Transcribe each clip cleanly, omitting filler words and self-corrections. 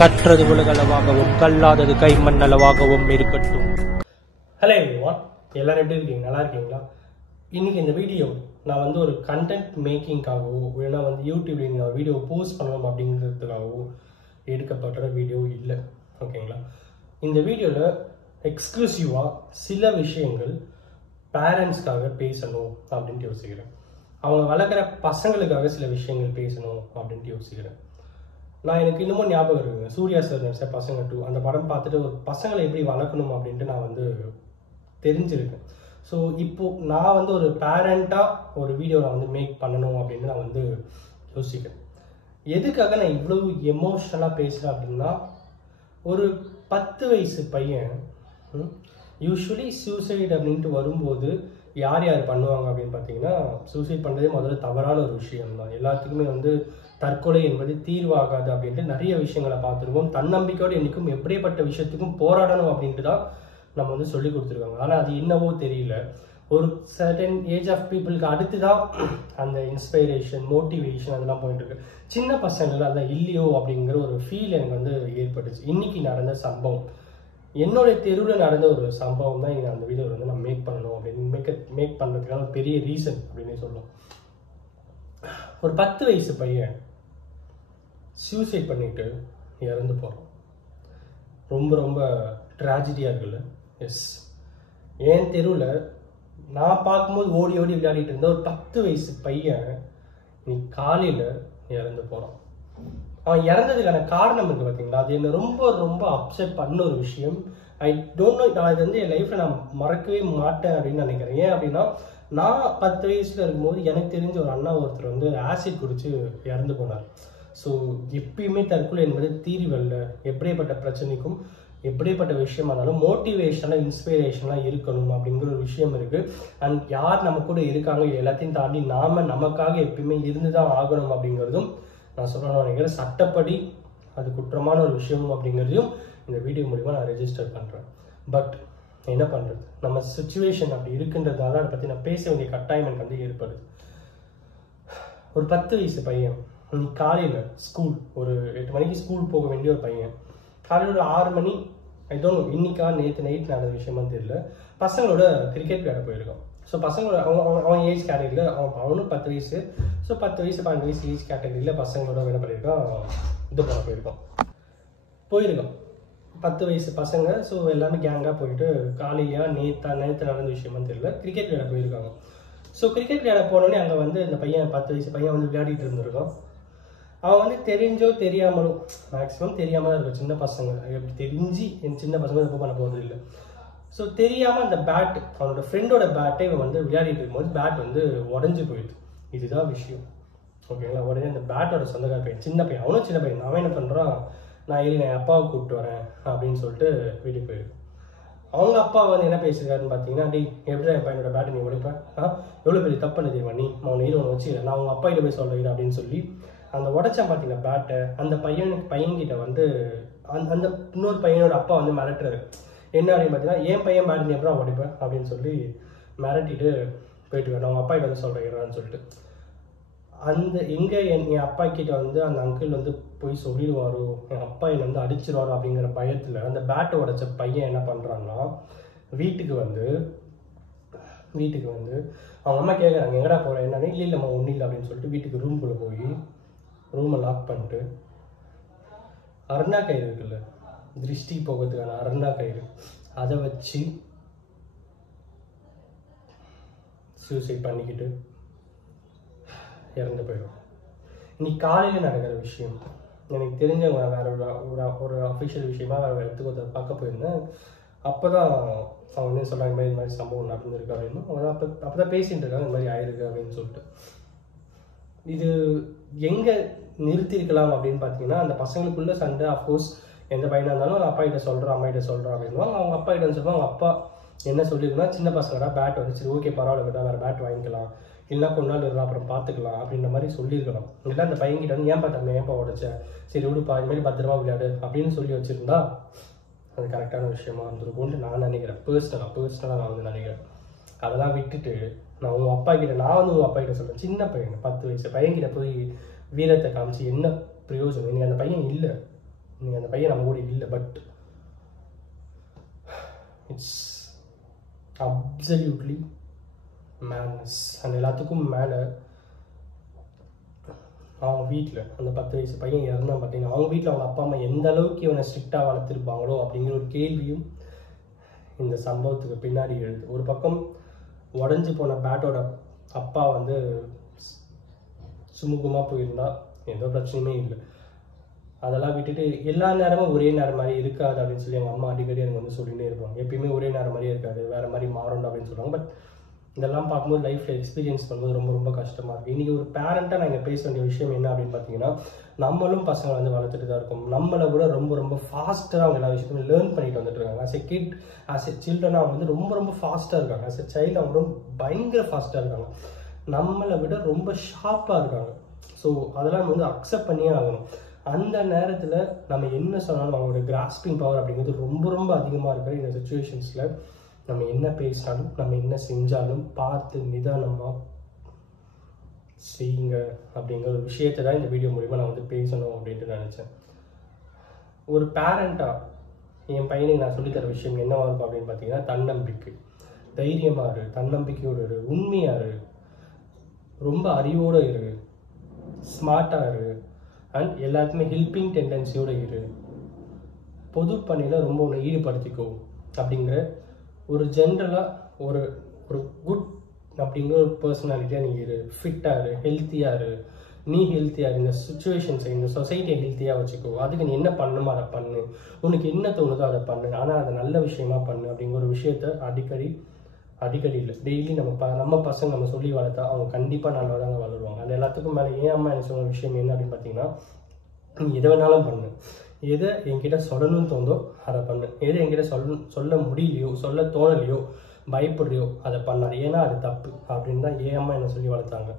கற்றது உலகளவாகவும் கல்லாதது கைமண்ணளவாகவும் இருக்கட்டும். Hello everyone, எல்லாரும் எப்படி இருக்கீங்க? நல்லா இருக்கீங்களா? இன்னைக்கு இந்த வீடியோ நான் வந்து ஒரு கண்டென்ட் மேக்கிங்காகவோ இல்லைன்னா வந்து யூடியூப்ல இந்த வீடியோ போஸ்ட் பண்ணணும் அப்படிங்கிறதுக்காகவோ எடுக்கப்படுற வீடியோ இல்லை, ஓகேங்களா? இந்த வீடியோவில் எக்ஸ்க்ளூசிவாக சில விஷயங்கள் பேரண்ட்ஸ்க்காக பேசணும் அப்படின்ட்டு யோசிக்கிறேன். அவங்க வளர்க்குற பசங்களுக்காக சில விஷயங்கள் பேசணும் அப்படின்ட்டு யோசிக்கிறேன். எனக்கு இன்னமும் ஞாபகம் இருக்குங்க, சூர்யா சார் நடிச்ச பசங்க 2 அந்த படம் பார்த்துட்டு ஒரு பசங்களை எப்படி வளர்க்கணும் அப்படின்ட்டு நான் வந்து தெரிஞ்சிருக்கேன். ஸோ இப்போது நான் வந்து ஒரு பேரண்ட்டாக ஒரு வீடியோ நான் வந்து மேக் பண்ணணும் அப்படின்னு நான் வந்து யோசிக்கிறேன். எதுக்காக நான் இவ்வளோ எமோஷ்னலாக பேசுகிறேன் அப்படின்னா, ஒரு 10 வயசு பையன் யூஸ்வலி சூசைட் அப்படின்ட்டு வரும்போது யார் யார் பண்ணுவாங்க அப்படின்னு பார்த்தீங்கன்னா, சூசைட் பண்ணுறதே முதல்ல தவறான ஒரு விஷயம் தான். எல்லாத்துக்குமே வந்து தற்கொலை என்பது தீர்வாகாது அப்படின்ட்டு நிறைய விஷயங்களை பார்த்துருவோம். தன்னம்பிக்கையோடு என்றைக்கும் எப்படிப்பட்ட விஷயத்துக்கும் போராடணும் அப்படின்ட்டு தான் நம்ம வந்து சொல்லி கொடுத்துருக்காங்க. ஆனால் அது என்னவோ தெரியல, ஒரு சர்டன் ஏஜ் ஆஃப் பீப்புளுக்கு அடுத்து தான் அந்த இன்ஸ்பைரேஷன் மோட்டிவேஷன் அதெல்லாம் போயிட்டு இருக்கு. சின்ன பசங்கள் அந்த இல்லையோ அப்படிங்கிற ஒரு ஃபீல் எனக்கு வந்து ஏற்பட்டுச்சு. இன்னைக்கு நடந்த சம்பவம், என்னுடைய தெருவில் நடந்த ஒரு சம்பவம் தான் அந்த வீடியோவில் வந்து நான் மேக் பண்ணணும் அப்படின்னு மேக் பண்ணுறதுக்கான ஒரு பெரிய ரீசன் அப்படின்னு சொல்லலாம். ஒரு 10 வயசு பையன் சூசைட் பண்ணிட்டு இறந்து போகிறான். ரொம்ப ரொம்ப ட்ராஜடியாக இருக்குல்ல? எஸ், என் தெருவில் நான் பார்க்கும்போது ஓடி ஓடி விளையாடிட்டு இருந்த ஒரு 10 வயசு பையன் இன்னைக்கு காலையில் இறந்து போகிறான். அவன் இறந்ததுக்கான காரணம் இருக்குது பார்த்தீங்களா? அது என்ன ரொம்ப ரொம்ப அப்செட் பண்ண ஒரு விஷயம். ஐ டோன்ட் நோ, நான் இது வந்து என் லைஃப்பில் நான் மறக்கவே மாட்டேன் அப்படின்னு நினைக்கிறேன். ஏன் அப்படின்னா, நான் 10 வயசில் இருக்கும்போது எனக்கு தெரிஞ்ச ஒரு அண்ணா ஒருத்தர் வந்து ஆசிட் குடிச்சு இறந்து போனார். ஸோ எப்பயுமே தற்கொலை என்பது தீர்வல்ல. எப்படிப்பட்ட பிரச்சனைக்கும் எப்படிப்பட்ட விஷயமா இருந்தாலும் மோட்டிவேஷனாக இன்ஸ்பிரேஷனாக இருக்கணும் அப்படிங்கிற ஒரு விஷயம் இருக்குது. அண்ட் யார் நம்ம கூட இருக்காங்க எல்லாத்தையும் தாண்டி நமக்காக எப்பயுமே இருந்து தான் ஆகணும் அப்படிங்கிறதும் நான் சொல்லணும்னு நினைக்கிறேன். சட்டப்படி அது குற்றமான ஒரு விஷயம் அப்படிங்கிறதையும் இந்த வீடியோ மூலிமா நான் ரெஜிஸ்டர் பண்ணுறேன். பட் என்ன பண்ணுறது, நம்ம சுச்சுவேஷன் அப்படி இருக்குன்றதால அதை பற்றி நான் பேச வேண்டிய கட்டாயம் எனக்கு வந்து ஏற்படுது. ஒரு 10 வயசு பையன் காலையில் ஸ்கூல் ஒரு 8 மணிக்கு ஸ்கூல் போக வேண்டிய ஒரு பையன் காலையில் ஒரு 6 மணி, ஐ டோன்ட் நோ இன்னைக்கா நேற்று நைட் நடந்த விஷயமா தெரியல, பசங்களோட கிரிக்கெட் விளையாட போயிருக்கான். ஸோ பசங்களோட அவன் ஏஜ் கேட்டகரியில் அவனும் 10 வயசு, ஸோ 10 வயசு 12 வயசு ஏஜ் கேட்டகரியில் பசங்களோட என்ன பண்ணியிருக்கான், இது பண்ண போயிருக்கான் 10 வயசு பசங்க. ஸோ எல்லாமே கேங்காக போயிட்டு காலையிலையா நேற்று நடந்த விஷயமான்னு தெரியல, கிரிக்கெட் விளையாட போயிருக்காங்க. ஸோ கிரிக்கெட் விளையாட போனோடனே அங்கே வந்து இந்த பையன் 10 வயசு பையன் வந்து விளையாடிட்டு இருந்திருக்கான். அவன் வந்து தெரிஞ்சோ தெரியாமலோ, மேக்ஸிமம் தெரியாமல் தான் இருக்கும் சின்ன பசங்க, எப்படி தெரிஞ்சு என் சின்ன பசங்க எப்போ பண்ண போகிறது இல்லை. ஸோ தெரியாமல் அந்த பேட், அவனோட ஃப்ரெண்டோட பேட்டை இவன் வந்து விளையாடிட்டு இருக்கும்போது பேட் வந்து உடஞ்சி போயிடுது. இதுதான் விஷயம், ஓகேங்களா? உடனே அந்த பேட்டோட சொந்தக்கார பையன், சின்ன பையன், அவனும் சின்ன பையன், அவன் என்ன பண்ணுறான், நான் என் அப்பாவை கூப்பிட்டு வரேன் அப்படின்னு சொல்லிட்டு வீட்டுக்கு போயிடும். அவங்க அப்பா வந்து என்ன பேசுகிறாருன்னு பார்த்தீங்கன்னா, டி எப்படி என் பையனோட பேட்டை நீ உடைப்பேன், எவ்வளோ பெரிய தப்பு பண்ண தெரியுமா, நீ அவனை ஒன்று வச்சு நான் அவங்க அப்பா கிட்ட போய் சொல்கிறேன் அப்படின்னு சொல்லி அந்த உடைச்சான் பார்த்தீங்கன்னா பேட்டை. அந்த பையன்கிட்ட வந்து அந்த இன்னொரு பையனோட அப்பா வந்து மிரட்டுறாரு. என்ன அப்படின்னு பார்த்தீங்கன்னா, என் பையன் பேட் நீ எப்பறம் உடைப்பேன் அப்படின்னு சொல்லி மிரட்டிட்டு போயிட்டு நான் அவங்க அப்பா கிட்ட வந்து சொல்கிறேன்னு சொல்லிட்டு அந்த எங்கே என் அப்பா கிட்ட வந்து அந்த அங்கிள் வந்து போய் சொல்லிடுவாரோ, என் அப்பா என்னை வந்து அடிச்சிருவாரோ அப்படிங்கிற பயத்தில் அந்த பேட்டை உடைச்ச பையன் என்ன பண்ணுறான்னா, வீட்டுக்கு வந்து அவங்க அம்மா கேட்குறாங்க எங்கடா போகிறேன், என்னன்னா இல்லை இல்லைம்மா ஒன்றும் இல்லை அப்படின்னு சொல்லிட்டு வீட்டுக்கு ரூம்குள்ளே போய் ரூமை லாக் பண்ணிட்டு அருணா கயிறு இருக்குல்ல, திருஷ்டி போகிறதுக்கான அருணா கயிறு, அதை வச்சு சூசைட் பண்ணிக்கிட்டு இறந்து போயிடும். இன்னைக்கு காலையில் நடக்கிற விஷயம் எனக்கு தெரிஞ்சவங்க வேற ஒரு அஃபிஷியல் விஷயமா வேற இடத்துக்கு பார்க்க போயிருந்தேன். அப்போ தான் அவங்க வந்து சொல்கிறாங்க இந்த மாதிரி சம்பவம் நடந்திருக்கு அப்படின்னு. அவங்க அப்போ தான் பேசிகிட்டு இருக்காங்க இந்த மாதிரி ஆயிருக்கு அப்படின்னு சொல்லிட்டு. இது எங்கே நிறுத்திருக்கலாம் அப்படின்னு பார்த்தீங்கன்னா, அந்த பசங்களுக்குள்ள சண்டை. அஃப்கோர்ஸ் எந்த பையனாக இருந்தாலும் அப்பா கிட்ட சொல்கிறோம் அம்மா கிட்ட சொல்கிறோம் அப்படின்னா அவங்க அப்பா கிட்ட சொல்லுவாங்க. அவங்க அப்பா என்ன சொல்லியிருக்குன்னா, சின்ன பசங்கடா பேட் வந்து சரி ஓகே பரவாயில்ல விட்டா வேறு பேட் வாங்கிக்கலாம், இல்லைனா கொஞ்ச நாள் இருந்தால் அப்புறம் பார்த்துக்கலாம் அப்படின்ற மாதிரி சொல்லியிருக்கலாம். இல்லை அந்த பையன்கிட்ட வந்து ஏன் பார்த்தாங்க ஏன்ப்பா உடைச்ச, சரி விடுப்பா இதுமாரி பத்திரமா விளையாடு அப்படின்னு சொல்லி வச்சுருந்தா அது கரெக்டான விஷயமா இருந்திருக்கும்னு நான் நினைக்கிறேன். பர்சனலாக நான் வந்து நினைக்கிறேன். அதெல்லாம் விட்டுட்டு நான் உங்கள் அப்பா கிட்ட, நான் வந்து உங்கள் அப்பா கிட்ட சொல்கிறேன், சின்ன பையன் 10 வயசு பையன்கிட்ட போய் வீரத்தை காமிச்சு என்ன பிரயோஜனம்? இன்னைக்கு அந்த பையன் இல்லை, இன்னைக்கு அந்த பையன் நம்ம கூட இல்லை. But it's absolutely madness. அந்த எல்லாத்துக்கும் மேலே அவங்க வீட்டில் அந்த 10 வயசு பையன் இறந்தா பார்த்தீங்கன்னா, அவங்க வீட்டில் அவங்க அப்பா அம்மா எந்த அளவுக்கு இவனை ஸ்ட்ரிக்டாக வளர்த்துருப்பாங்களோ அப்படிங்கிற ஒரு கேள்வியும் இந்த சம்பவத்துக்கு பின்னாடி எழுது. ஒரு பக்கம் உடஞ்சி போன பேட்டோட அப்பா வந்து சுமூகமாக போயிருந்தா எந்த பிரச்சனையுமே இல்லை. அதெல்லாம் விட்டுட்டு எல்லா நேரமும் ஒரே நேரம் மாதிரி இருக்காது அப்படின்னு சொல்லி எங்கள் அம்மா அடிக்கடி எனக்கு வந்து சொல்லிகிட்டே இருப்பாங்க. எப்பயுமே ஒரே நேரம் மாதிரியே இருக்காது, வேறு மாதிரி மாறணும் அப்படின்னு சொல்லுவாங்க. பட் இதெல்லாம் பார்க்கும்போது லைஃப்பில் எக்ஸ்பீரியன்ஸ் பண்ணும்போது ரொம்ப ரொம்ப கஷ்டமாக இருக்குது. இன்றைக்கி ஒரு பேரண்ட்டாக நான் இங்கே பேச வேண்டிய விஷயம் என்ன அப்படின்னு பார்த்தீங்கன்னா, நம்மளும் பசங்களை வந்து வளர்த்துட்டு தான் இருக்கோம். நம்மளை கூட ரொம்ப ரொம்ப ஃபாஸ்ட்டாக அவங்க எல்லா விஷயத்தையும் லேர்ன் பண்ணிட்டு வந்துட்டு இருக்காங்க. As a kit, as a children அவங்க வந்து ரொம்ப ரொம்ப ஃபாஸ்ட்டாக இருக்காங்க. ஆஸ் எ சைல்டு அவங்க ரொம்ப பயங்கர ஃபாஸ்ட்டாக இருக்காங்க. நம்மளை விட ரொம்ப ஷார்ப்பாக இருக்காங்க. ஸோ அதெல்லாம் வந்து அக்செப்ட் பண்ணியே ஆகணும். அந்த நேரத்தில் நம்ம என்ன சொன்னாலும் அவங்களோட கிராஸ்பிங் பவர் அப்படிங்கிறது ரொம்ப ரொம்ப அதிகமாக இருக்கிற இந்த சுச்சுவேஷன்ஸில் நம்ம என்ன பேசினாலும் நம்ம என்ன செஞ்சாலும் பார்த்து நிதானமாக செய்யுங்க அப்படிங்கிற ஒரு விஷயத்தை தான் இந்த வீடியோ மூலிமா நான் வந்து பேசணும் அப்படின்ட்டு நினச்சேன். ஒரு பேரண்ட்டாக என் பையனுக்கு நான் சொல்லித்தர விஷயம் என்னவா இருக்கும் அப்படின்னு பார்த்தீங்கன்னா, தன்னம்பிக்கை. தைரியமாக இரு, தன்னம்பிக்கையோடு இரு, உண்மையாக இரு, ரொம்ப அறிவோடு இரு, ஸ்மார்ட்டாக இரு, அண்ட் எல்லாத்துக்குமே ஹெல்பிங் டெண்டன்சியோடு இரு, பொது பணியில் ரொம்ப ஒன்று ஈடுபடுத்திக்கோ அப்படிங்கிற ஒரு ஜென்ரலாக ஒரு ஒரு குட் அப்படிங்கிற ஒரு பர்சனாலிட்டியாக நீ இரு. ஃபிட்டாக இரு, ஹெல்த்தியாக இரு, நீ ஹெல்த்தியாக இரு, இந்த சுச்சுவேஷன்ஸை இந்த சொசைட்டியை ஹெல்த்தியாக வச்சுக்கோ. அதுக்கு நீ என்ன பண்ணணுமோ அதை பண்ணு, உனக்கு என்ன தோணுதோ அதை பண்ணு, ஆனால் அதை நல்ல விஷயமா பண்ணு அப்படிங்கிற ஒரு விஷயத்த அடிக்கடி இல்லை, டெய்லி நம்ம பசங்க நம்ம சொல்லி வளர்த்தா அவங்க கண்டிப்பாக நல்லதாக வளருவாங்க. அந்த எல்லாத்துக்கும் மேலே என் அம்மா என்ன சொன்ன விஷயம் என்ன அப்படின்னு பார்த்தீங்கன்னா, நீ எதை வேணாலும் பண்ணு, எதை என்கிட்ட சொல்லணும்னு தோந்தோ அதை பண்ணு, எதை என்கிட்ட சொல்ல முடியலையோ, சொல்ல தோணலையோ, பயப்படுறியோ அதை பண்ணாது, ஏன்னா அது தப்பு அப்படின்னு தான் என் அம்மா என்னை சொல்லி வளர்த்தாங்க.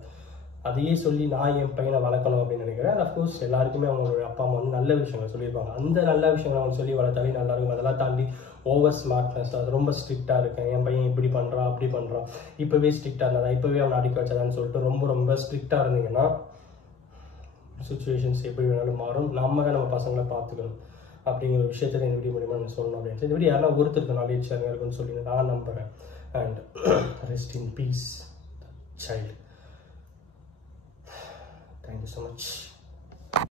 அதையே சொல்லி நான் என் பையனை வளர்க்கணும் அப்படின்னு நினைக்கிறேன். அஃப்கோர்ஸ் எல்லாருக்குமே அவங்களோட அப்பா அம்மா வந்து நல்ல விஷயங்கள் சொல்லியிருப்பாங்க. அந்த நல்ல விஷயங்கள் அவங்க சொல்லி வளர்த்தாலே நல்லா இருக்கும். அதெல்லாம் தாண்டி ஓவர் ஸ்மார்ட்னஸ், அது ரொம்ப ஸ்ட்ரிக்டாக இருக்கேன், என் பையன் இப்படி பண்ணுறான் அப்படி பண்ணுறான், இப்போவே ஸ்ட்ரிக்டாக இருந்தாதான், இப்போவே அவனை அடிக்க வச்சாதான்னு சொல்லிட்டு ரொம்ப ரொம்ப ஸ்ட்ரிக்டாக இருந்தீங்கன்னா சுச்சுவேஷன்ஸ் எப்படி வேணாலும் மாறும். நம்ம தான் நம்ம பசங்களை பார்த்துக்கணும் அப்படிங்கிற விஷயத்தை இந்த வீடியோ மூலிமா நான் சொல்லணும் அப்படின்னு. இந்த வீடியோ யாரெல்லாம் ஒருத்தருக்கு நாலேஜ் ஷேரிங் இருக்குன்னு சொல்லி நான் நம்புகிறேன். And rest in peace child. Thank you so much.